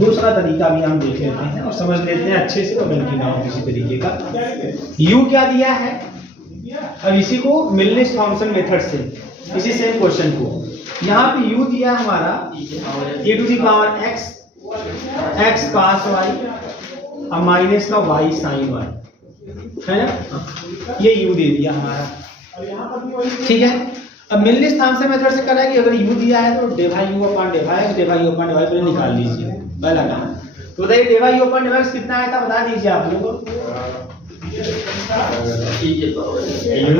दूसरा तरीका भी हम देख लेते हैं और समझ लेते हैं अच्छे से, और गलती ना हो किसी तरीके का। u क्या दिया है, अब इसी को मिलनेस थॉमसन मेथड से, इसी सेम क्वेश्चन को यहाँ पे u दिया हमारा e to the power x cos y और माइनस का y sin y, है ना, ये u दे दिया हमारा, ठीक है। अब मिलनेस थॉमसन मेथड से करा कि अगर u दिया है तो del u upon डेवा x, del u upon डेवा y पहले निकाल लीजिए पहला काम। तो बताइए डेवा u अपॉन डेवा x कितना आया था, बता दीजिए आप लोग। ये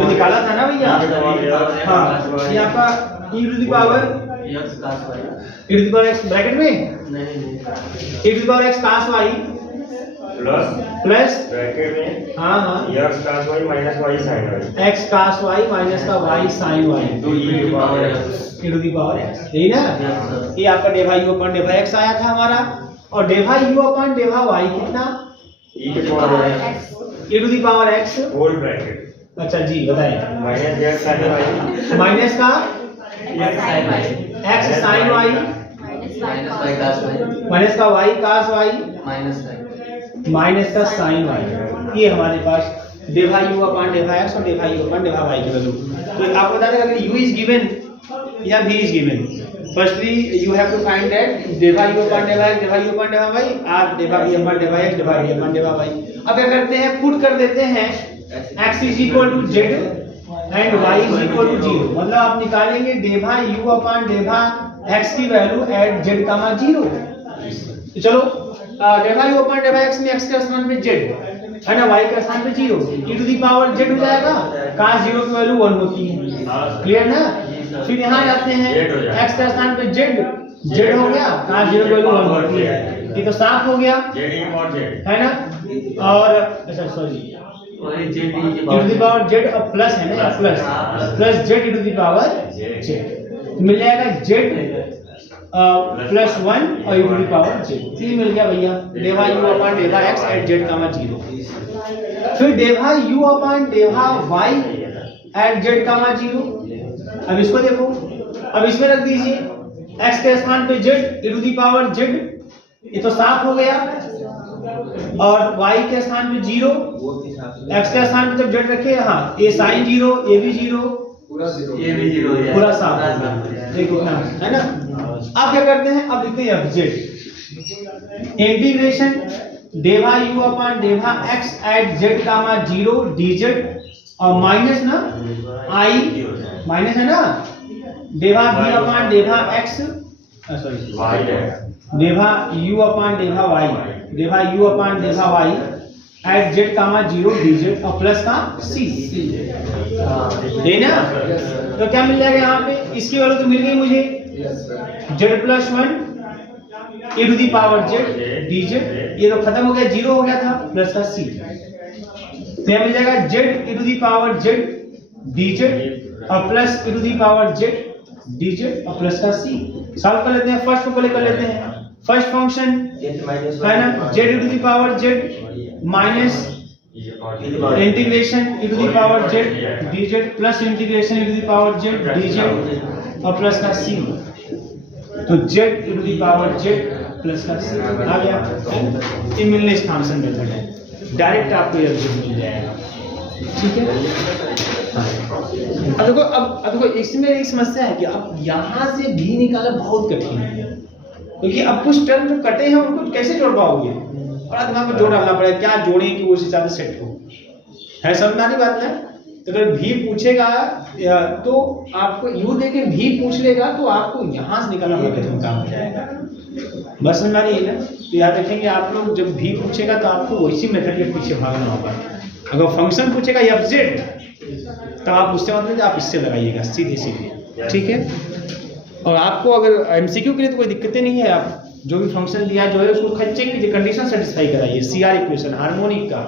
निकाला था ना भैया, हाँ, ये आपका e to the power x bracket में e to the power x cos y plus bracket में हाँ x cos y minus y sin y, x cos y minus का y sin y, तो e to the power x, यही ना, ये आपका डेवा u अपॉन डेवा x आया था हमारा, और डेवा u अपॉन डेवा y कितना, e to the power x whole bracket, अच्छा जी बताएं, माइनस का x sin y माइनस का y cos y माइनस का sin y, ये हमारे पास डेवा u अपॉन डेवा x और डेवा u अपॉन डेवा y की वैल्यू। तो आपको बता दें अगर u इज गिवन या v is given, firstly you have to find that del u upon डेवा x, del u upon डेवा y और डेवा v upon डेवा x, del v upon डेवा y। अब क्या करते हैं, पुट कर देते हैं x is equal to z and y is equal to 0, मतलब आप निकालेंगे डेवा u अपॉन डेवा x की वैल्यू एट z कामा 0। तो चलो डेवा u अपॉन डेवा x में x के स्थान पे z है ना, y के स्थान पे 0, e to the power z हो जाएगा, cos 0 की वैल्यू 1 होती है, क्लियर ना। फिर यहाँ जाते हैं x के स्थान पे z हो गया, cos 0 की वैल्यू 1 होती है, ये तो साफ हो गया है ना। और अच्छा sorry e to the power z और प्लस है ना, plus z e to the power z, मिल जाएगा z प्लस 1 और e to the power z, ये मिल गया भैया del u upon डेवा x at z comma 0। फिर del u upon डेवा y at z comma 0, अब इसको देखो, अब इसमें रख दीजिए x के स्थान पे z e to the power z, ये तो साफ हो गया, और y के स्थान पे 0, x के स्थान पे जब z रखे, हाँ ये sin 0, ये भी 0, ये भी 0, पूरा साफ देखो ना, है ना। अब क्या करते हैं, अब लिखते हैं z integration del u upon डेवा x at z comma 0 dz और माइनस ना i माइनस है ना del v upon डेवा x, sorry del u upon डेवा y, del u upon डेवा y at z comma 0 dz और प्लस का c, है ना। तो क्या मिल जाएगा यहाँ पे, इसकी वैल्यू तो मिल गई मुझे z plus 1 e to the power z dz, ये तो खत्म हो गया, 0 हो गया था, प्लस का c, तो यहाँ मिल जाएगा z e to the power z dz और plus e to the power z dz और प्लस का c। सॉल्व कर लेते हैं, फर्स्ट को पहले कर लेते हैं, फर्स्ट फंक्शन है ना z e to the power z minus integration e to the power z dz plus integration e to the power z dz और प्लस का c, तो z e to the power z plus का c आ गया। ये Milne's Thomson method है, direct आपको ये रिजल्ट मिल जाएगा, ठीक है। अब देखो इसमें एक समस्या है कि अब यहाँ से भी निकालना बहुत कठिन है, क्योंकि अब कुछ टर्म जो कटे हैं उनको कैसे जोड़ पाओगे, और दिमाग में जोड़ डालना पड़ेगा, क्या जोड़ें कि वो उस हिसाब से सेट हो, है समझ में आने बात है। तो अगर भी पूछेगा तो आपको यू देके भी पूछ लेगा तो आपको यहाँ से निकालना बहुत कठिन काम हो जाएगा, बस समझ में आ रही है ना। तो याद रखेंगे आप लोग, जब भी पूछेगा तो आपको वैसी मेथड के पीछे भागना होगा। अगर फंक्शन पूछेगा एफ जेड तो आप उससे मतलब आप इससे लगाइएगा सीधे सीधे, ठीक है। और आपको अगर एमसीक्यू के लिए तो कोई दिक्कतें नहीं है, आप जो भी फंक्शन दिया जो है उसको चेक कीजिए, कंडीशन सेटिस्फाई कराइए, सीआर इक्वेशन हार्मोनिक का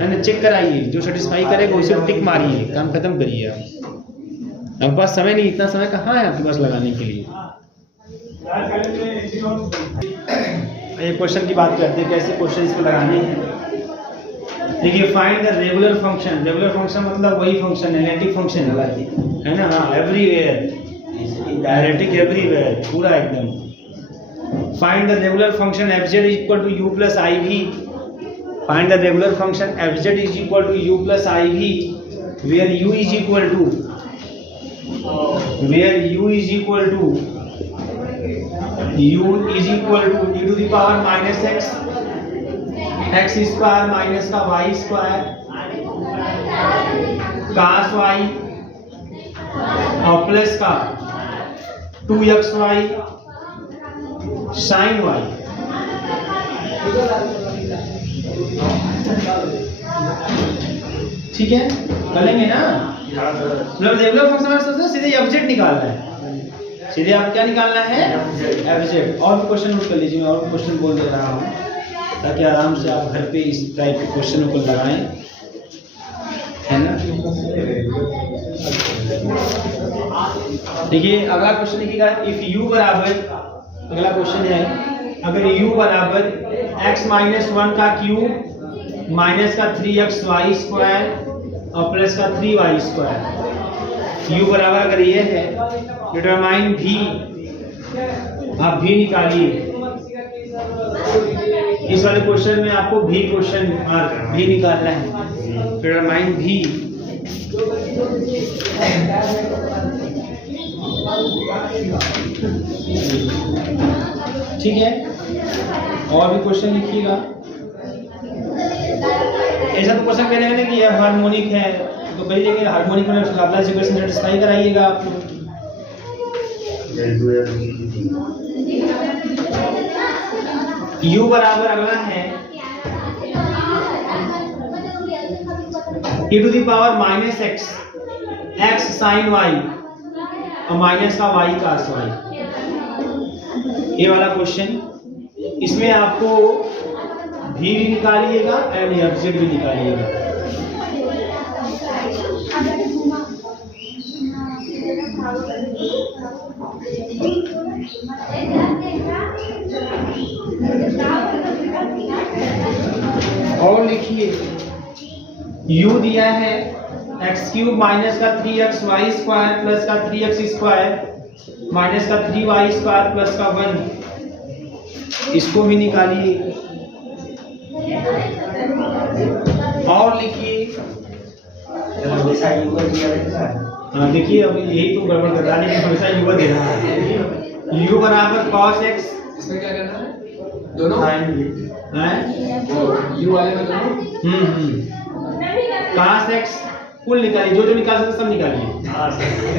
है ना, चेक कराइए, जो सेटिस्फाई करेगा उसे टिक मारिए, काम खत्म करिए। आपके पास समय नहीं, इतना समय कहाँ है आपके पास लगाने के लिए। एक क्वेश्चन की बात करते हैं, कैसे क्वेश्चन इसको लगाने हैं। देखिए, find the regular function. Regular function मतलब वही फंक्शन, एनालिटिक फंक्शन है ना, हाँ, एवरीवेयर, डायरेक्टिक एवरीवेयर, पूरा एकदम Find the regular function fz is equal to u plus iv. Find the regular function fz is equal to u plus iv, where u is equal to e to the power minus x square minus का y square cos y और plus का 2xy sin y। ठीक है, करेंगे ना। मतलब regular function में सोचते सीधे एफजेड निकालना है, सीधे आप क्या निकालना है, एफजेड। और भी क्वेश्चन नोट कर लीजिए, मैं और क्वेश्चन बोल दे रहा हूँ ताकि आराम से आप घर पे इस टाइप के क्वेश्चनों को लगाएं, है ना। देखिए अगला क्वेश्चन लिखिएगा, इफ u बराबर, अगला क्वेश्चन है, अगर u बराबर x माइनस 1 का क्यूब माइनस का 3xy स्क्वायर और प्लस का 3y स्क्वायर, u बराबर अगर ये है, डिटरमाइन v, आप v निकालिए। इस वाले क्वेश्चन में आपको v क्वेश्चन मार्क v निकालना है, डिटरमाइन v। ठीक है, और भी क्वेश्चन लिखिएगा। ऐसा तो क्वेश्चन कहने लगे कि यह हार्मोनिक है तो कही देंगे हार्मोनिक में लाप्लास इक्वेशन सेटिस्फाई कराइएगा आप लोग। u बराबर अगला है e to the power minus x sin y और माइनस का y cos y, ये वाला क्वेश्चन। इसमें आपको v भी निकालिएगा एंड fz भी निकालिएगा। और लिखिए u दिया है x क्यूब माइनस का 3xy स्क्वायर प्लस का 3x स्क्वायर माइनस का 3y स्क्वायर प्लस का 1, इसको भी निकालिए। और लिखिए, हाँ देखिए अब यही तो गड़बड़ कर रहा है, हमेशा u दे रहा है। u बराबर cos x, इसमें क्या करना है, दोनों हैं u वाले में दोनों cos x कुल निकालिए, जो जो निकाल सकते सब निकालिए,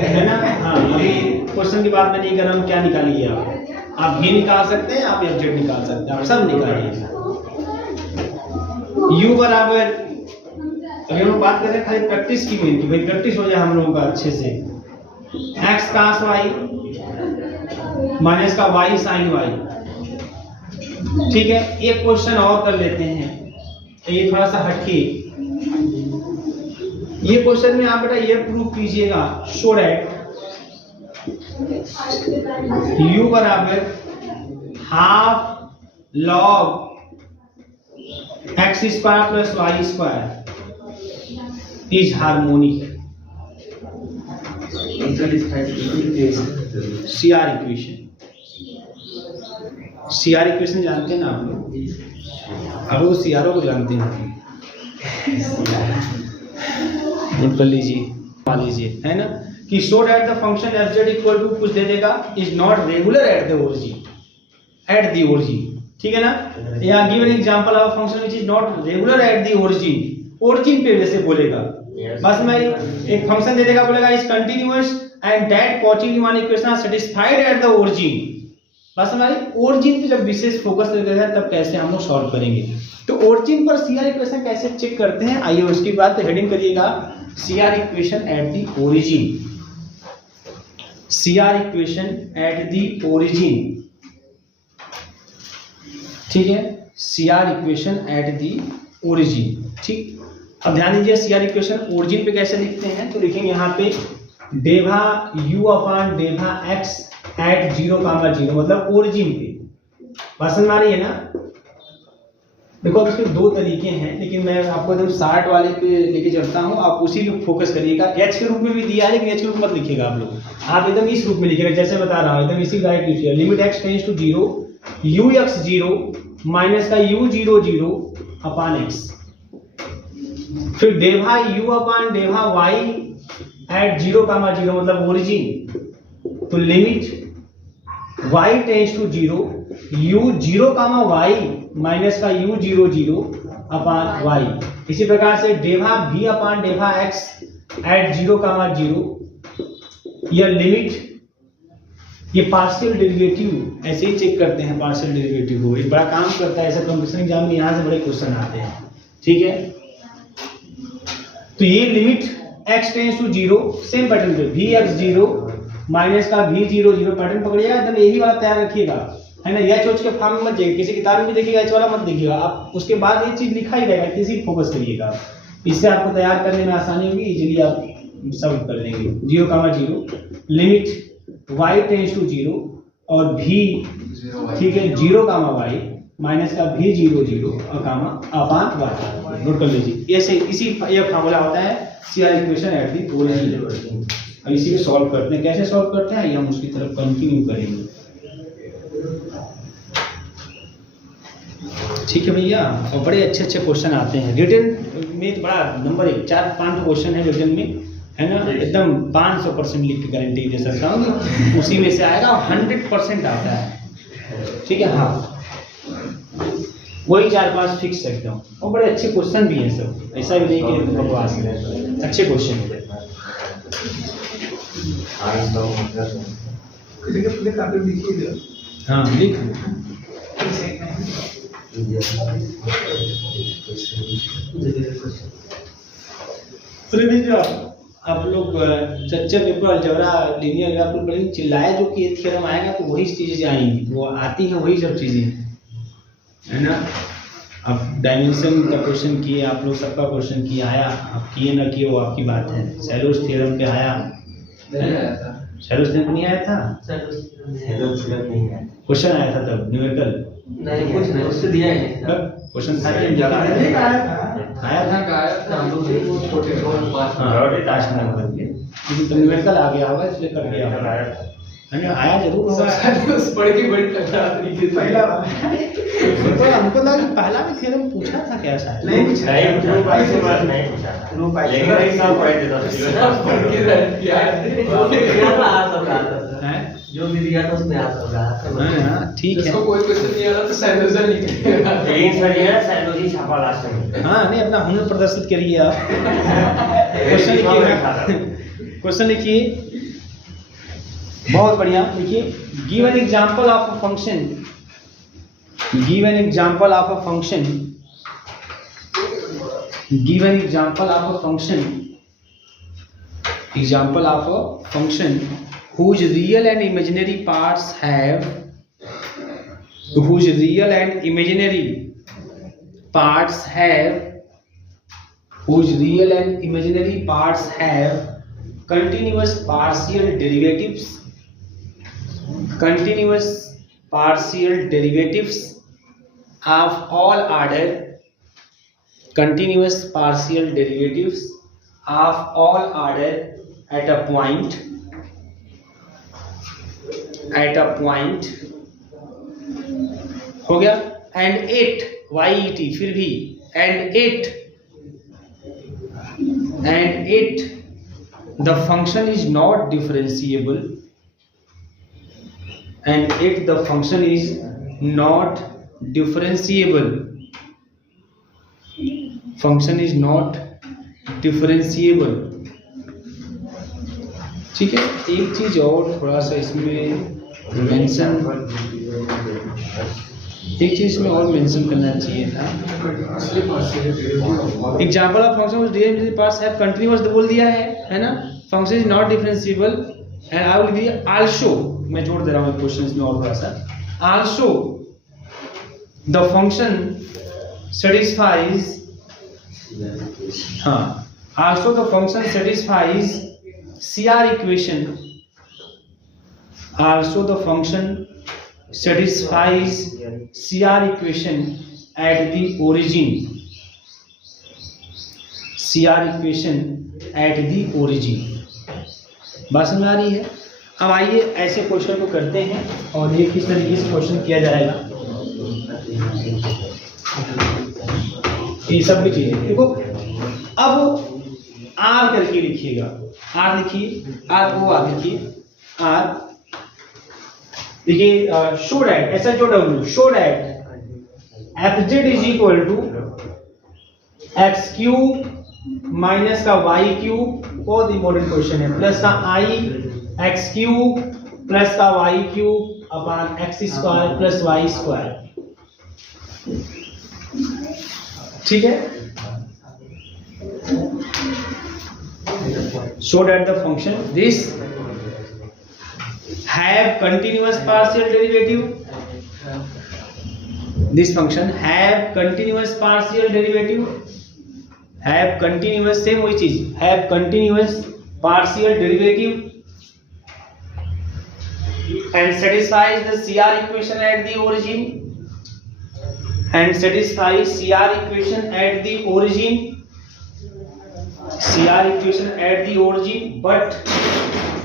है ना। हाँ अभी क्वेश्चन की बात मैं नहीं कर रहा हूँ, क्या निकालिए आप भी निकाल सकते हैं, आप एफजेड निकाल सकते हैं, आप सब निकालिए। u बराबर, अभी हम लोग बात कर रहे हैं खाली प्रैक्टिस की मेन की, भाई प्रैक्टिस हो जाए हम लोगों का अच्छे से। x cos y माइनस का y sin y। ठीक है, एक क्वेश्चन और कर लेते हैं, ये थोड़ा सा हटके। ये क्वेश्चन में आप बेटा ये प्रूव कीजिएगा, शो दैट u बराबर half log x square plus y square is harmonic. CR equation, CR equation जानते हैं ना आप लोग, आप लोग CRO को जानते हैं, नोट कर लीजिए, मान लीजिए, है ना, कि show that the function fz equal to कुछ दे देगा, is not regular at the origin, ठीक है ना। या given example of function which is not regular at the origin पे जैसे बोलेगा, बस मैं एक फंक्शन दे देगा, बोलेगा is continuous and that Cauchy Riemann equation are satisfied at the origin. बस हमारी ओरिजिन पे जब विशेष फोकस करते हैं तब कैसे हम लोग सॉल्व करेंगे। तो ओरिजिन पर CR इक्वेशन कैसे चेक करते हैं, आइए उसकी बात हेडिंग करिएगा, CR equation eight the origin. CR equation eight the origin, ठीक है, CR equation eight the origin. ठीक, अब ध्यान दीजिए CR इक्वेशन ओरिजिन पे कैसे लिखते हैं, तो लिखेंगे यहाँ पे डेवा u अपॉन डेवा x एट 0, मतलब ओरिजिन पे। बात समझ आ रही है ना। देखो अब इसमें दो तरीके हैं, लेकिन मैं आपको एकदम शार्ट वाले पे लेके चलता हूँ, आप उसी पे फोकस करिएगा। h के रूप में भी दिया है, लेकिन h के रूप मत लिखिएगा आप लोग, आप एकदम इस रूप में लिखिएगा जैसे बता रहा हूँ, एकदम इसी राइट लिखिएगा। Limit x tends to 0 ux0 minus का u00 अपान x, फिर डेभा u अपान डेभा y एट 0, 0 मतलब ओरिजिन, तो limit y tends to 0 u0, y minus का u00 अपान y। इसी प्रकार से डेभा v अपान डेभा x एट 0, 0 यह लिमिट, ये पार्शियल डेरिवेटिव ऐसे ही चेक करते हैं, पार्शियल डेरिवेटिव को एक बड़ा काम करता है, ऐसा कंपटीशन एग्जाम में यहाँ से बड़े क्वेश्चन आते हैं, ठीक है। तो ये limit x tends to 0, same pattern पे vx0 माइनस का v00 पैटर्न पकड़िएगा, एकदम यही वाला तैयार रखिएगा, है ना। यह सोच के फॉर्म में मत जाइए, किसी किताब में भी देखिएगा एच वाला मत देखिएगा आप, उसके बाद ये चीज लिखा ही रहेगा, किसी फोकस करिएगा, इससे आपको तैयार करने में आसानी होगी, इजीली आप सॉल्व कर लेंगे। 0, 0 लिमिट y टेंस टू 0 और v, ठीक है, 0, y माइनस का v00 और गामा अपान y, नोट कर लीजिए। ऐसे इसी यह फार्मूला होता है CR equation at the origin. अब इसी को सॉल्व करते हैं, कैसे सॉल्व करते हैं ये हम उसकी तरफ कंटिन्यू करेंगे, ठीक है भैया। और बड़े अच्छे अच्छे क्वेश्चन आते हैं रिटन में, बड़ा नंबर 1, 4-5 क्वेश्चन है रिटन में, है ना, एकदम 500% लिख के गारंटी दे सकता हूँ, उसी में से आएगा 100% आता है, ठीक है। हाँ, वही 4-5 फिक्स एकदम, और बड़े अच्छे क्वेश्चन भी हैं सब, ऐसा भी नहीं कि बकवास है, अच्छे क्वेश्चन हैं। हाँ लिख, अरे भैया आप लोग structure paper, algebra, linear graph पढ़ेंगे, चिल्लाया जो कि ये थ्योरम आएगा तो वही चीजें आएंगी, वो आती हैं वही सब चीजें, है ना। अब डायमेंशन का क्वेश्चन किए आप लोग, सबका क्वेश्चन किया आया, आप किए ना किए वो आपकी बात है। सैलोस थ्योरम पे आया, सैलोस थ्योरम नहीं आया था, क्वेश्चन आया था तब न्यूमेरिकल नहीं, कुछ नहीं, उससे दिया ही नहीं था क्वेश्चन था, आया था छोटे टास्क नंबर के, लेकिन तो न्यूमेरिकल आ गया होगा इसलिए कर दिया होगा, है ना, आया जरूर होगा, उस पढ़ के बड़ी तरीके से पहला तो हमको लगा कि पहला भी थ्योरम पूछा था क्या शायद, नहीं पूछा, ग्रुप वाइज से बात नहीं पूछा, ग्रुप वाइज लेकिन एक साथ पढ़ देता सब पढ़ के रह गया है जो भी दिया था उसमें आ सब रहा। हाँ ठीक है, जिसको कोई क्वेश्चन नहीं आ रहा तो साइनोजन निकलेगा, लेकिन सर ये साइनोजी छापा लास्ट में। हाँ नहीं, अपना हुनर प्रदर्शित करिए आप। क्वेश्चन लिखिए, क्वेश्चन लिखिए, बहुत बढ़िया लिखिए। Give an example of a function, give an example of a function, give an example of a function, example of a function whose real and imaginary parts have, whose real and imaginary parts have, whose real and imaginary parts have continuous partial derivatives, continuous partial derivatives of all order, continuous partial derivatives of all order at a point, at a point, हो गया, and it, yet, फिर भी, and it the function is not differentiable, and it the function is not differentiable, function is not differentiable, ठीक है। एक चीज और थोड़ा सा इसमें मेंशन, एक चीज में और मेंशन करना चाहिए था, example of function which differential parts have continuous बोल दिया है ना, function is not differentiable, and I will give also, मैं जोड़ दे रहा हूं क्वेश्चंस में और थोड़ा सा, आल्सो द फंक्शन satisfies, हाँ, also the function satisfies CR equation, also the function satisfies CR equation at the origin, CR equation at the origin, बात समझ आ रही है। अब आइए ऐसे क्वेश्चन को करते हैं और ये किस तरीके से क्वेश्चन किया जाएगा, ये सब भी चीजें देखो। अब आर करके लिखिएगा, आर लिखिए, आर को आर लिखिए, आर देखिए शो दैट ऐसा जो डब्ल्यू show that f z is equal to x cube minus का वाई क्यूब, बहुत इंपॉर्टेंट क्वेश्चन है, प्लस का आई एक्स क्यूब प्लस का y cube upon x square plus y square. ठीक है, show that the function this have continuous partial derivative, this function have continuous partial derivative, have continuous same वही चीज, have continuous partial derivative and satisfies the CR equation at the origin, and satisfies CR equation at the origin, CR equation at the origin, but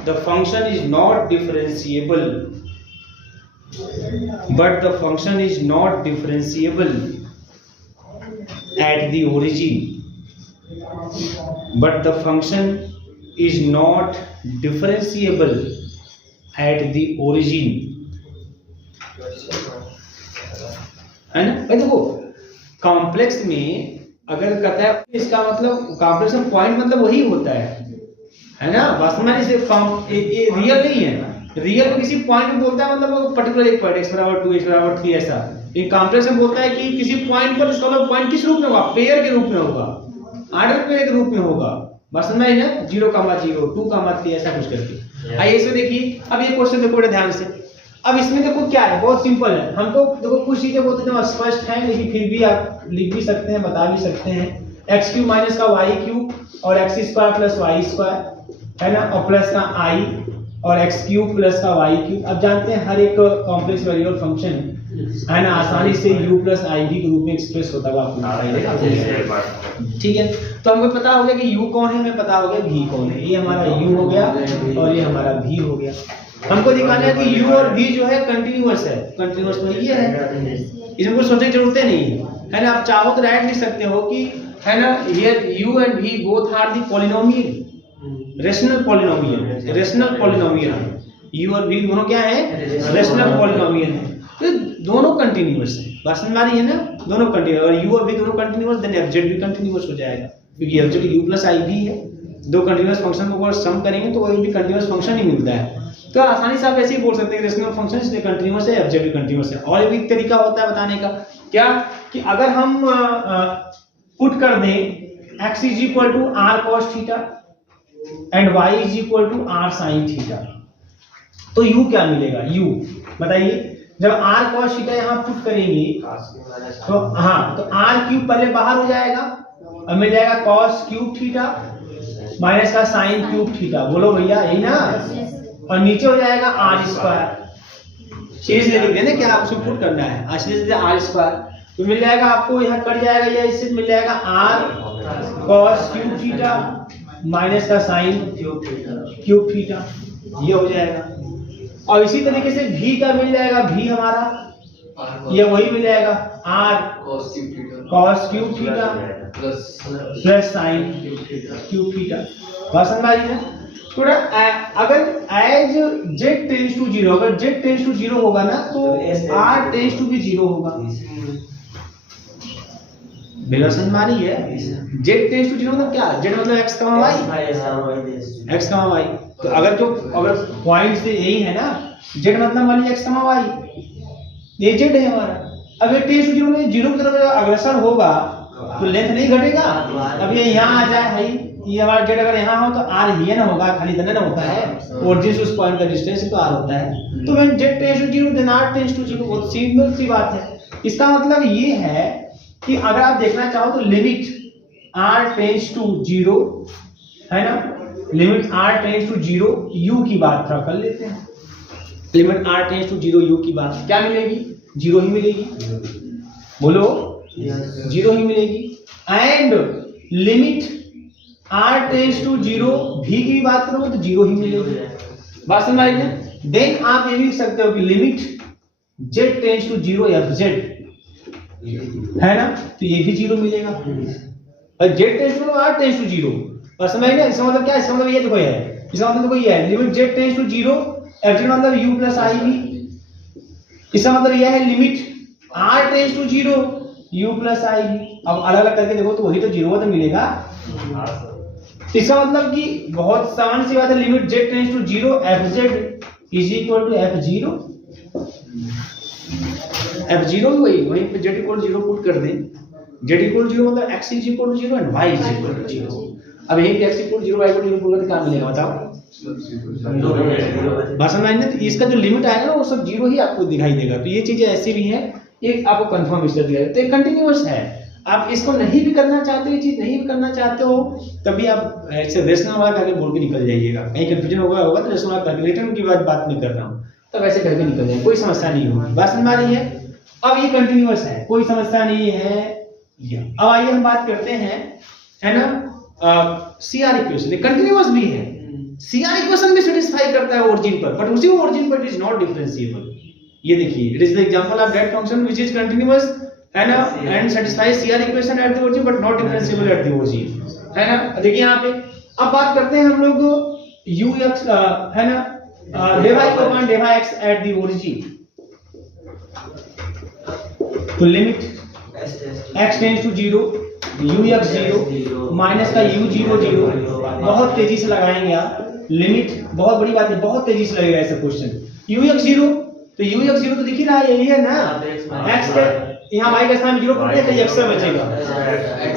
the function is not differentiable, but the function is not differentiable at the origin, but the function is not differentiable at the origin, है ना। भाई देखो complex में अगर कहता है इसका मतलब कॉम्प्लेक्स में पॉइंट मतलब वही होता है ना, वास्तव में इसे ये रियल नहीं है, रियल में किसी पॉइंट में बोलता है मतलब वो पर्टिकुलर एक पॉइंट x बराबर 2 x बराबर 3 ऐसा, ये कॉम्प्लेक्स में बोलता है कि किसी पॉइंट पर इसका मतलब पॉइंट किस रूप में होगा, पेयर के रूप में होगा, ऑर्डर पेयर के रूप में होगा, वास्तव में ना 0, 0, 2, 3 ऐसा कुछ करके। आइए इसमें देखिए, अब ये क्वेश्चन देखो बड़े ध्यान से। अब इसमें देखो क्या है, बहुत सिंपल है, हमको देखो कुछ चीजें बोलते हैं स्पष्ट है, लेकिन फिर भी आप लिख भी सकते हैं, बता भी सकते हैं। एक्स क्यूब माइनस का वाई क्यूब और x square plus y square, है ना, और प्लस का आई और एक्स क्यूब प्लस का वाई क्यूब। अब जानते हैं हर एक कॉम्प्लेक्स वेरिएबल फंक्शन है ना आसानी से u प्लस आई v के रूप में एक्सप्रेस होता हुआ आपको दिखाई। ठीक है, तो हमको पता हो गया कि u कौन है, हमें पता हो गया v कौन है, ये हमारा u हो गया और ये हमारा v हो गया। हमको दिखाना है कि u और v जो है कंटिन्यूअस है, कंटिन्यूअस तो ये है, इसमें कुछ सोचने की जरूरत नहीं है ना। आप चाहो तो राइट लिख सकते हो कि है ना here u and v both are the polynomial, rational polynomial, rational polynomial, u और v दोनों क्या है, रेशनल पॉलिनोमियल है, तो दोनों कंटिन्यूअस है, बात समझ आ रही है ना, दोनों कंटिन्यूअस, और u और v दोनों कंटिन्यूअस, देन fz भी कंटिन्यूअस हो जाएगा, क्योंकि fz u प्लस iv है, दो कंटिन्यूअस फंक्शन को अगर सम करेंगे तो वो भी कंटिन्यूअस फंक्शन ही मिलता है। तो आसानी से आप ऐसे ही बोल सकते हैं रेशनल फंक्शन इसलिए कंटिन्यूअस है, fz भी कंटिन्यूअस है। और एक तरीका होता है बताने का, क्या कि अगर हम पुट कर दें x is equal to r cos theta and y is equal to r sin theta, तो u क्या मिलेगा, u बताइए। जब r cos थीटा यहाँ पुट करेंगे तो हाँ, तो r क्यूब पहले बाहर हो जाएगा और मिल जाएगा cos क्यूब थीटा माइनस का sin क्यूब थीटा, बोलो भैया यही ना, और नीचे हो जाएगा r स्क्वायर, सीरीज में लिख देना क्या आपको पुट करना है, आशीष से r स्क्वायर, तो मिल जाएगा आपको यहाँ कट जाएगा, ये इससे मिल जाएगा r cos cube theta minus का sin क्यूब थीटा, ये हो जाएगा। और इसी तरीके से v का मिल जाएगा, v हमारा ये वही मिल जाएगा r cos cube theta plus sin cube theta, बात समझ आ रही है। थोड़ा अगर एज z टेंड्स टू 0, अगर z टेंड्स टू 0 होगा ना तो r टेंड्स टू भी 0 होगा, बिल्कुल समझ आ रही है। z टेंड्स टू 0 मतलब क्या, z मतलब x, y, x, y, तो अगर पॉइंट से यही है ना, z मतलब मान लीजिए x, y, ये z है हमारा। अब ये टेंड्स टू 0 में 0 की तरफ अग्रसर होगा तो लेंथ नहीं घटेगा, अब ये यहाँ आ जाए भाई, ये हमारा z अगर यहाँ हो तो r ये ना होगा, खाली इतना ना होता है, और जिस उस पॉइंट का डिस्टेंस तो r होता है, तो when z tends to 0 then r tends to 0, बहुत सिंपल सी बात है। इसका मतलब ये है कि अगर आप देखना चाहो तो लिमिट r टेंड्स टू 0 है ना, limit r tends to 0 u की बात थोड़ा कर लेते हैं, limit r tends to 0 u की बात क्या मिलेगी, 0 ही मिलेगी, बोलो 0 ही मिलेगी। And limit r tends to 0 v की बात करोगे तो 0 ही मिलेगी, बात समझ आई है? देन आप ये भी लिख सकते हो कि limit z tends to 0 fz, है ना, तो ये भी 0 मिलेगा। और z tends to r tends to 0, और समझ गए? इसका मतलब क्या है? इसका मतलब ये देखो है, इसका मतलब देखो ये है limit z tends to 0 fz मतलब u प्लस i भी। इसका मतलब यह है limit r tends to 0 u plus i भी। अब अलग अलग करके देखो तो वही तो 0 तो मिलेगा। इसका मतलब कि बहुत सामान्य सी बात है, limit z tends to 0 fz is equal to f0। f0 भी वही पे z इक्वल 0 पुट कर दें, z इक्वल 0 मतलब x is equal 0 and y is equal 0। अब यही पे x equal 0 y equal 0 put करके क्या मिलेगा बताओ? बस समझ में? तो इसका जो लिमिट आएगा ना वो सब 0 ही आपको दिखाई देगा। तो ये चीजें ऐसी भी हैं, ये आपको कंफर्म इसलिए दिया तो ये कंटीन्यूअस है। आप इसको नहीं भी करना चाहते हो, ये चीज नहीं भी करना चाहते हो, तभी आप ऐसे रेशनल वाला करके बोल के निकल जाइएगा। कहीं कंफ्यूजन होगा तो रेशनल वाला कैलकुलेटर की बात नहीं कर रहा हूँ, तब ऐसे करके निकल जाए, कोई समस्या नहीं होगी। बात समझ आ रही है? अब ये कंटीन्यूअस है, कोई समस्या नहीं है। अब आइए हम बात करते हैं, है ना, CR इक्वेशन कंटीन्यूअस भी है। CR इक्वेशन भी सेटिस्फाई करता है ओरिजिन पर, बट उसी ओरिजिन पर इट इज नॉट डिफरेंशिएबल। ये देखिए, it is the example of that function which is continuous, है ना, and satisfies CR equation eight the origin but not differentiable eight the origin, है ना। देखिए यहाँ पे अब बात करते हैं हम लोग ux, है ना, डेवा upon डेवा x at the origin. तो limit x tends to 0 ux 0 minus का u 0 0। बहुत तेजी से लगाएंगे आप लिमिट, बहुत बड़ी बात है, बहुत तेजी से लगेगा ऐसा क्वेश्चन। ux 0 तो ux 0 तो दिख ही रहा है, यही है ना, x के यहाँ y का स्थान में 0 पुट देते हैं, x बचेगा,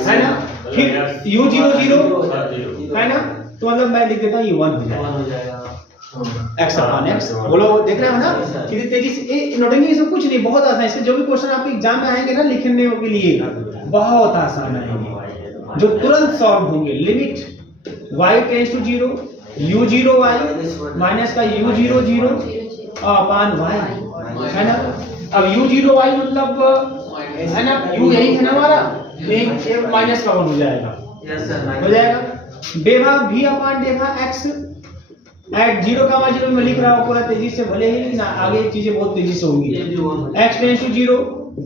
है ना। फिर u 0 0, है ना, तो मतलब मैं लिख देता हूँ u 1 हो जाएगा x अपॉन x। बोलो देख रहे हो ना कितनी तेजी से, ये नोटिंग ये सब कुछ नहीं, बहुत आसान है। इससे जो भी क्वेश्चन आपके एग्जाम में आएंगे ना लिखने के लिए बहुत आसान आएंगे, जो तुरंत सॉल्व होंगे। Limit y tends to 0 u 0 y minus का u 0 0 अपॉन y, है ना। अब u 0 y मतलब, है ना, u यही है ना हमारा, एक माइनस का 1 हो जाएगा, हो जाएगा। डेवा v अपॉन डेवा x एट 0, में लिख रहा हूं पूरा तेजी से, भले ही ना आगे चीजें बहुत तेजी से होंगी। x tends to 0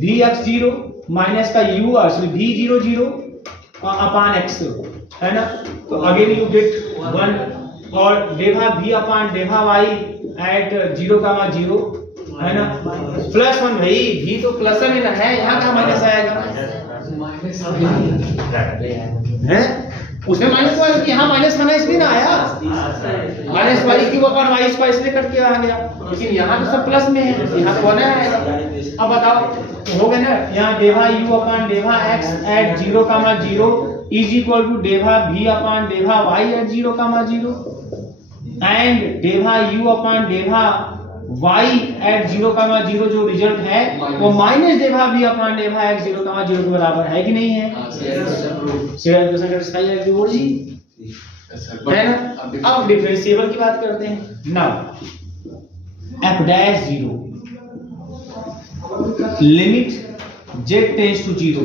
vx 0 minus का u v 0 0 अपॉन x, है ना। तो अगेन यू गेट 1 और डेवा v अपॉन डेवा y एट 0, 0, है ना, प्लस 1। भाई v तो प्लस में ना है, यहाँ का माइनस आएगा, है उसमें माइनस हुआ, यहाँ माइनस बना इसलिए ना आया, minus y cube upon y square इसलिए कट के आ गया, लेकिन यहाँ तो सब प्लस में है, यहाँ तो बना है। अब बताओ हो गया ना, यहाँ del u upon डेवा x at 0, 0 is equal to del v upon डेवा y at 0, 0 and del u upon डेवा y at 0, 0 जो रिजल्ट है वो minus del v upon डेवा x 0, 0 के बराबर है कि नहीं है? है ना। अब डिफरेंशिएबल की बात करते हैं। Now f dash 0 limit z tends to 0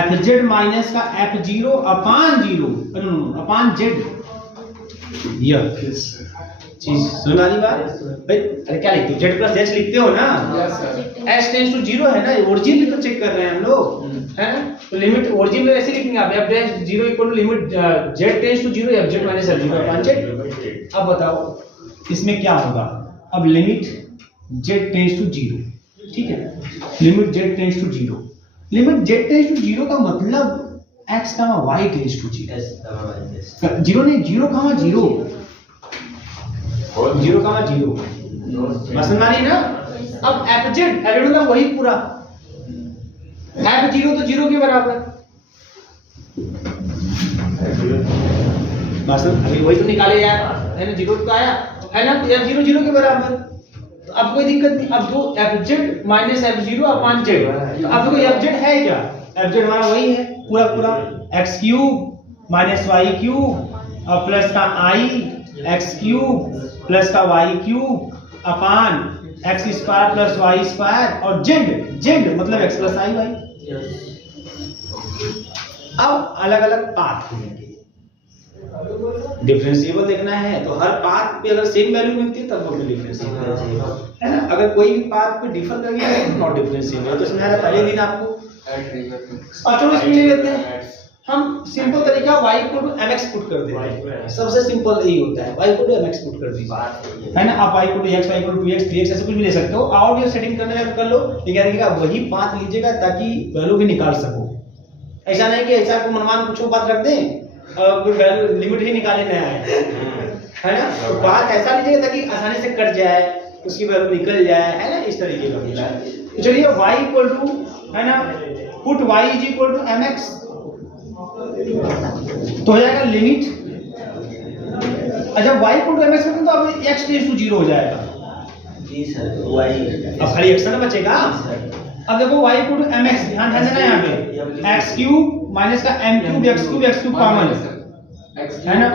fz minus का f0 अपॉन 0 अपॉन z। यह चीज सुन वाली बात भाई, अरे क्या लिखते हो, z प्लस h लिखते हो ना, h टेंड्स टू 0 है ना, ओरिजिन भी तो चेक कर रहे हैं हम लोग, है ना। तो लिमिट ओरिजिन में ऐसे लिखेंगे आप, f dash 0 equal to limit z tends to 0 fz minus f0 upon z। अब बताओ इसमें क्या होगा, अब लिमिट z टेंड्स टू 0, ठीक है, limit z tends to 0, limit z tends to 0 का मतलब x, y टेंड्स टू 0, 0 नहीं 0, 0 0, 0 समझ आ रही है ना। अब fz मतलब वही पूरा f0 तो 0 के बराबर, बस अभी वही तो निकाले यार, है ना, 0 तो आया है ना, तो f0 0 के बराबर, तो अब कोई दिक्कत नहीं। अब जो fz minus f0 upon z, तो अब देखो fz है क्या, fz हमारा वही है पूरा पूरा x cube minus y cube और प्लस का i x क्यूब प्लस का y cube upon x square plus y square और z मतलब x प्लस i y। अब अलग अलग पाथ होंगे, डिफरेंशिएबल देखना है तो हर पाथ पे अगर सेम वैल्यू मिलती है तब बोलते डिफरेंशिएबल है ना। अगर कोई भी पाथ पे डिफर कर गया तो नॉट डिफरेंशिएबल। तो समझा रहा पहले दिन आपको। और चलो इसमें ले लेते हैं हम सिंपल तरीका y equal to mx put कर देते हैं। सबसे सिंपल यही होता है, y equal to mx put कर दीजिए, है ना। आप y equal to x, y equal to 2x, 3x ऐसे कुछ भी ले सकते हो। और भी सेटिंग करना है कर लो, लेकिन याद रखिएगा वही पाथ लीजिएगा ताकि वैल्यू भी निकाल सको। ऐसा नहीं कि ऐसा को मनमान कुछ बात रख दें और वैल्यू लिमिट ही निकाले ना है ना। तो पाथ ऐसा लीजिएगा ताकि आसानी से कट जाए, उसकी वैल्यू निकल जाए, है ना। इस तरीके का होता है। तो चलिए y इक्वल टू, है ना, put y is equal to mx तो हो जाएगा लिमिट। अच्छा y इक्वल टू mx करते तो अब x टेंड्स टू 0 हो जाएगा जी सर। y अब खाली x ना बचेगा। अब देखो y इक्वल टू mx, ध्यान देना यहाँ पे x क्यूब माइनस का m cube x cube common है ना।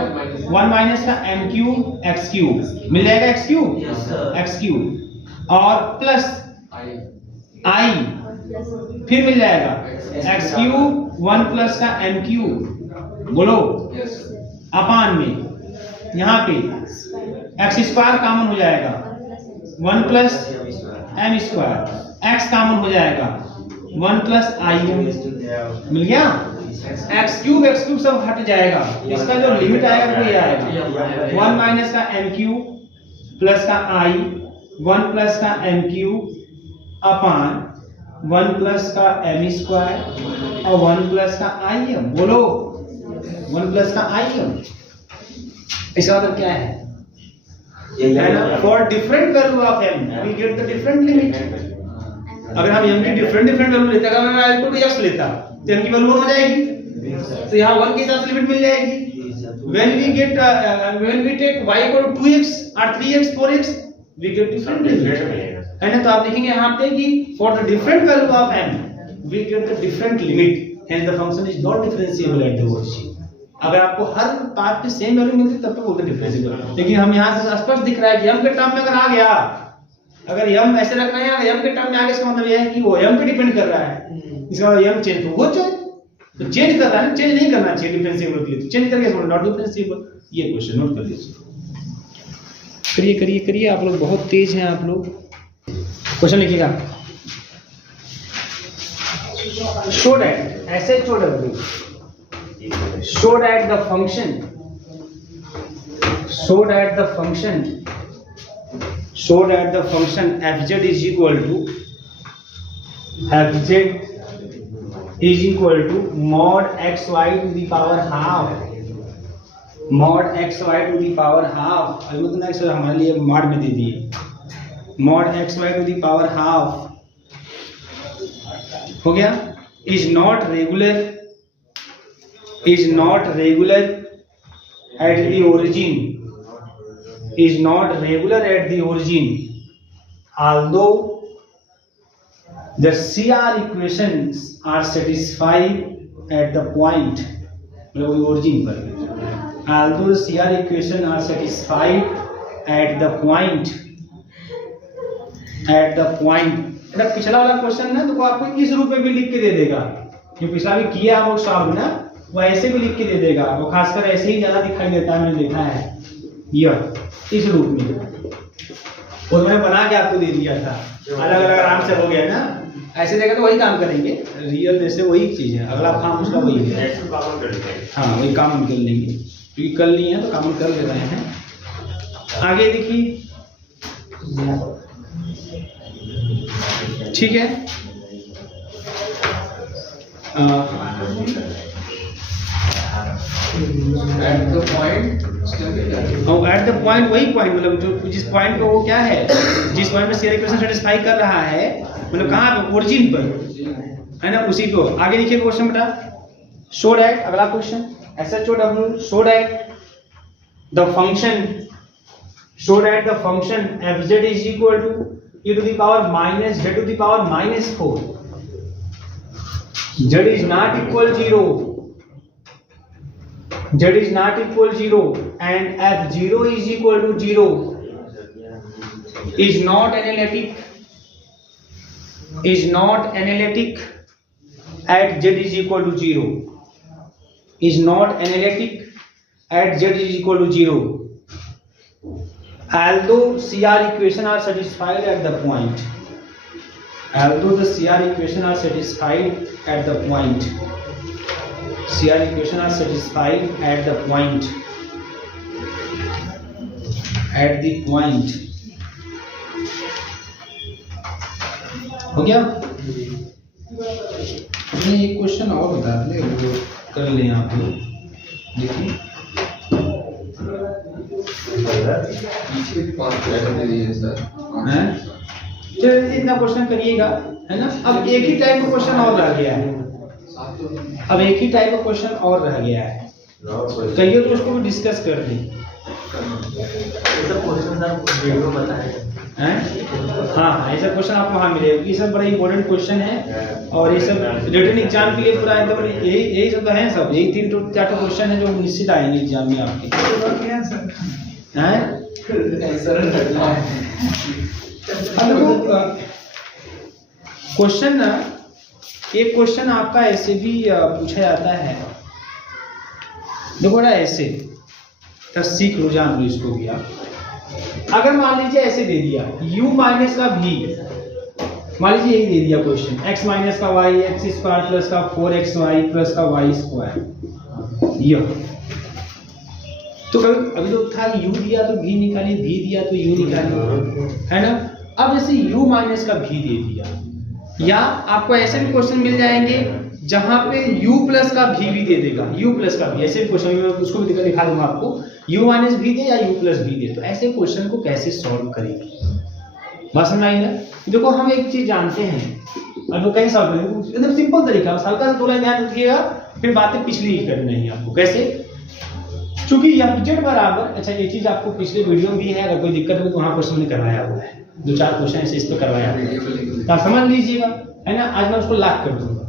1 माइनस का m क्यूब x क्यूब मिल जाएगा x क्यूब और प्लस i फिर मिल जाएगा x क्यूब 1 प्लस का m क्यूब बोलो अपान में यहाँ पे x स्क्वायर कॉमन हो जाएगा 1 plus m square, x common हो जाएगा 1 प्लस i मिल गया। x क्यूब सब हट जाएगा, इसका जो लिमिट आएगा वो ये आएगा 1 माइनस का m क्यूब प्लस का i 1 प्लस का m क्यूब अपान 1 प्लस का m स्क्वायर और 1 प्लस का im। बोलो 1 प्लस का im। इसका मतलब क्या है? For different value of m we get the different limit. अगर हम m की डिफरेंट वैल्यू लेते, अगर मैं i को x लेता तो m की वैल्यू 1 हो जाएगी, तो यहाँ 1 के हिसाब से लिमिट मिल जाएगी। when we take y equal to 2x or 3x 4x we get different limit, है ना। तो आप देखेंगे यहाँ पे कि for the different value of m we get the different limit, hence the function is not differentiable at the origin। अगर आपको हर पाथ पे सेम वैल्यू मिलती तब तो बोलते हैं डिफरेंशिएबल। लेकिन हम यहाँ से स्पष्ट दिख रहा है कि m के टर्म में अगर आ गया, अगर m ऐसे रखना है या m के टर्म में आ गया, इसका मतलब यह है कि वो m पे डिपेंड कर रहा है। इसका मतलब m चेंज तो हो जाए, तो चेंज कर रहा है, चेंज नहीं करना चाहिए डिफरेंशिएबल के लिए, तो चेंज करके नॉट डिफरेंशिएबल। ये क्वेश्चन नोट कर लीजिए। करिए आप लोग बहुत तेज हैं आप लोग। क्वेश्चन लिखिएगा, show that SHOW show that the function fz is equal to mod xy to the power half, mod xy to the power half। अभी तो नेक्स्ट हमारे लिए mod में दे दिए, mod xy to the power half हो गया। is not regular at the origin, although the CR equations are satisfied at the point, मतलब origin पर, although the CR equations are satisfied at the point। पिछला वाला question ना तो आपको इस रूप में भी लिख के दे देगा, जो पिछला भी किया वो सॉल्व ना, वो ऐसे भी लिख के दे देगा। वो खासकर ऐसे ही ज्यादा दिखाई देता है, मैंने देखा है यह इस रूप में, और मैंने बना के आपको दे दिया था। अलग अलग आराम से हो गया ना, ऐसे देगा तो वही काम करेंगे, रियल जैसे वही चीज है, अगला काम उसका वही है। हाँ वही काम कर लेंगे, क्योंकि कर लिए हैं तो काम कर ले रहे हैं। आगे देखिए, ठीक है। एट द पॉइंट वही पॉइंट, मतलब जो जिस पॉइंट पे वो क्या है, जिस पॉइंट पे CR इक्वेशन सेटिस्फाई कर रहा है, मतलब कहाँ पे, ओरिजिन पर, है ना, उसी पे। आगे देखिए क्वेश्चन बेटा, शो दैट, अगला question SHOW show that the function fz is equal to e to the power minus z to the power minus 4, z is not equal 0 and f0 is equal to 0 is not analytic at z is equal to 0, is not analytic at z is equal to 0, although CR equation are satisfied at the point, although the CR equation are satisfied at the point, CR equation are satisfied at the point, at the point. हो गया? मैं एक question और बता दें, वो कर लें आप लोग। देखिए पीछे 5 लेटर दे दिए सर। हैं? चलिए इतना क्वेश्चन करिएगा, है ना? अब एक ही टाइप का क्वेश्चन और रह गया है, अब एक ही टाइप का क्वेश्चन और रह गया है, कहिए तो उसको भी डिस्कस कर दें। वीडियो बताएं। हैं? हाँ, ऐसा क्वेश्चन आपको वहाँ मिलेगा। ये सब बड़ा इंपॉर्टेंट क्वेश्चन है और ये सब रिटन एग्जाम के लिए पूरा एकदम यही सब तो है, सब यही 3-4 क्वेश्चन है जो निश्चित आएंगे एग्जाम में आपके। हैं? क्वेश्चन ना, एक क्वेश्चन आपका ऐसे भी पूछा जाता है, देखो बड़ा ऐसे तो सीख लो, जान लो इसको भी आप। अगर मान लीजिए ऐसे दे दिया u माइनस का v, मान लीजिए यही दे दिया क्वेश्चन, x माइनस का y, x स्क्वायर प्लस का 4xy प्लस का y स्क्वायर, यह तो अभी तो था u दिया तो v निकालिए, v दिया तो u निकालिए, है ना? अब जैसे u माइनस का v दे दिया, या आपको ऐसे भी क्वेश्चन मिल जाएंगे जहां पे u प्लस का v भी दे देगा, u प्लस का v, ऐसे भी क्वेश्चन मैं उसको भी दिखा दूंगा आपको, u माइनस v दे या u प्लस v दे, तो ऐसे क्वेश्चन को कैसे सॉल्व करेंगे? बात समझ आई ना? देखो हम एक चीज जानते हैं, अब वो कैसे सॉल्व करेंगे, एकदम सिंपल तरीका, हल्का सा थोड़ा ध्यान रखिएगा, फिर बातें पिछली ही करनी है आपको। कैसे? चूंकि fz बराबर, अच्छा ये चीज आपको पिछले वीडियो में भी है, अगर कोई दिक्कत हो तो वहां क्वेश्चन में करवाया हुआ है, 2-4 क्वेश्चन ऐसे इस पे करवाया हुआ है, तो आप समझ लीजिएगा, है ना? आज मैं उसको लॉक कर दूंगा,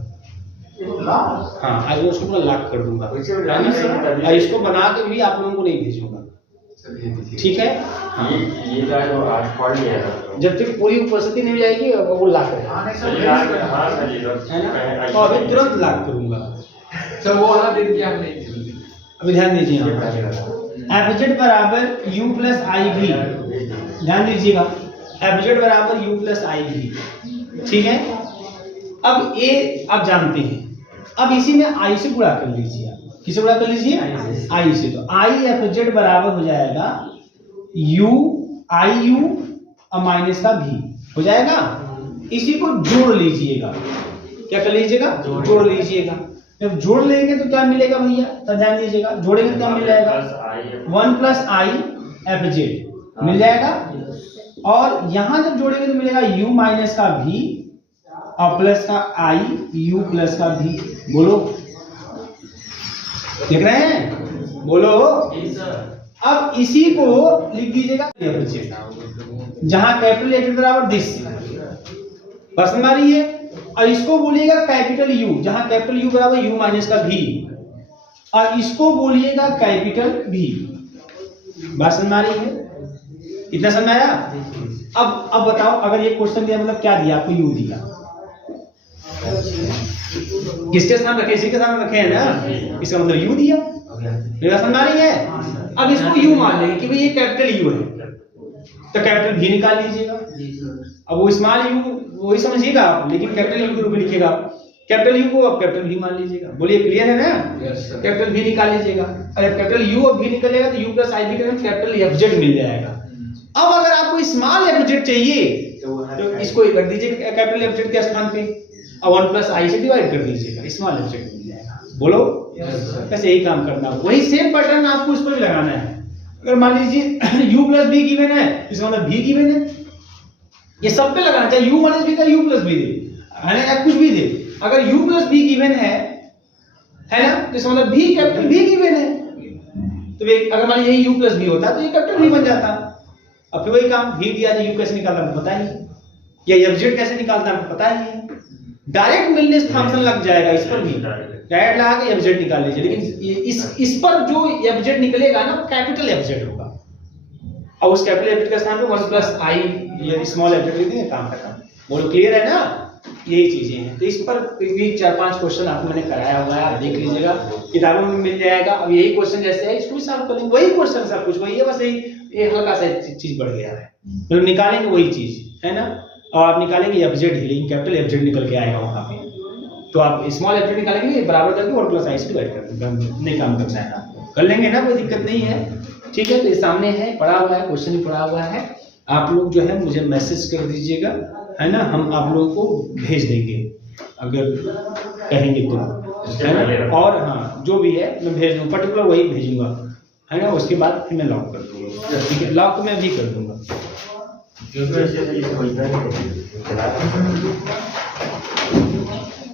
हाँ आज मैं उसको पूरा लॉक कर दूंगा, और इसको बना के भी आप लोगों को नहीं भेजूंगा, ठीक है? हाँ, ये जो आज पढ़ लिया है जब तक पूरी उपस्थिति नहीं जाएगी वो लॉक है ना, तो अभी तुरंत लॉक करूंगा। सर वो वाला दिन क्या नहीं अभी ध्यान दीजिए, fz बराबर u प्लस i v, ध्यान दीजिएगा, fz बराबर u प्लस i v, ठीक है? अब a आप जानते हैं, अब इसी में i से गुणा कर लीजिए, आप किसे गुणा कर लीजिए? i से, तो i fz बराबर हो जाएगा u i u और माइनस का v हो जाएगा, इसी को जोड़ लीजिएगा, क्या कर लीजिएगा? जोड़ लीजिएगा। जब जोड़ लेंगे तो क्या मिलेगा भैया, तो ध्यान दीजिएगा, जोड़ेंगे तो क्या मिल जाएगा? 1 प्लस i fz मिल जाएगा, और यहां जब जोड़ेंगे तो मिलेगा u माइनस का v और प्लस का i u प्लस का v। बोलो, देख रहे हैं? बोलो। अब इसी को लिख दीजिएगा जहां कैपिटल H बराबर दिस, पसंद आ रही है, और इसको बोलिएगा कैपिटल U, जहां कैपिटल U बराबर U माइनस का V, और इसको बोलिएगा कैपिटल V। बात समझ आ रही है? इतना समझ आया? अब बताओ, अगर ये क्वेश्चन दिया मतलब क्या दिया आपको? U दिया, किसके स्थान रखे? इसी के स्थान रखे हैं ना, इसका मतलब U दिया। मेरा समझ आ रही है? अब इसको U मान लेंगे कि भाई ये कैपिटल U है, तो कैपिटल V निकाल लीजिएगा। अब वो स्मॉल u वही समझिएगा आप, लेकिन कैपिटल U के रूप में लिखिएगा, कैपिटल U को अब कैपिटल V मान लीजिएगा। बोलिए क्लियर है ना? कैपिटल V निकाल लीजिएगा, अगर कैपिटल U और V निकलेगा तो U प्लस I V करेंगे, कैपिटल FZ मिल जाएगा। अब अगर आपको स्मॉल FZ चाहिए तो इसको रख दीजिए कैपिटल FZ के स्थान पे, और 1 प्लस I से डिवाइड कर दीजिएगा, स्मॉल FZ मिल जाएगा। बोलो, बस यही काम करना, वही सेम पैटर्न आपको इस पर भी लगाना है। अगर मान लीजिए u प्लस b गिवन है, इसका मतलब v गिवन है, ये सब पे लगाना, चाहे u माइनस b का u प्लस b दे, है ना, या कुछ भी दे। अगर u प्लस b गिवन है ना, तो इसका मतलब v कैपिटल v गिवन है, तो अगर मान लीजिए u प्लस b होता तो ये कैपिटल v बन जाता। अब फिर वही काम, v दिया तो u कैसे निकालना है पता ही है, या fz कैसे निकालना है पता ही है, डायरेक्ट मिलने फंक्शन लग जाएगा, इस पर भी डायरेक्ट लगा के fz निकाल लीजिए, लेकिन इस पर जो fz निकलेगा ना कैपिटल fz होगा, और उस कैपिटल fz के स्थान पे 1 प्लस i ये स्मॉल fz लिख देंगे, काम खत्म। बोलो क्लियर है ना? यही चीजें हैं। तो इस पर भी 4-5 क्वेश्चन आपको मैंने कराया हुआ है, आप देख लीजिएगा, किताबों में मिल जाएगा। अब यही क्वेश्चन जैसे है इसको भी सॉल्व करेंगे, वही क्वेश्चन सब कुछ वही है, बस ये हल्का सा चीज बढ़ गया है, मतलब निकालेंगे वही चीज है ना। और आप निकालेंगे एफजेड ही, लेकिन कैपिटल एफजेड निकल के आएगा वहां पे, तो आप स्मॉल एफजेड निकालेंगे बराबर करके और प्लस आई से डिवाइड कर देंगे, नहीं काम करना है आपको, कर लेंगे ना, कोई दिक्कत नहीं है। ठीक है, तो ये सामने है, पढ़ा हुआ है, क्वेश्चन ही पढ़ा हुआ है। आप लोग जो है मुझे मैसेज कर दीजिएगा, है ना, हम आप लोगों को भेज देंगे अगर कहेंगे तो, है ना। और हाँ, जो भी है मैं भेज दूँगा, पर्टिकुलर वही भेजूंगा, है ना। उसके बाद फिर मैं लॉक कर दूंगा, ठीक है, लॉक मैं भी कर दूंगा।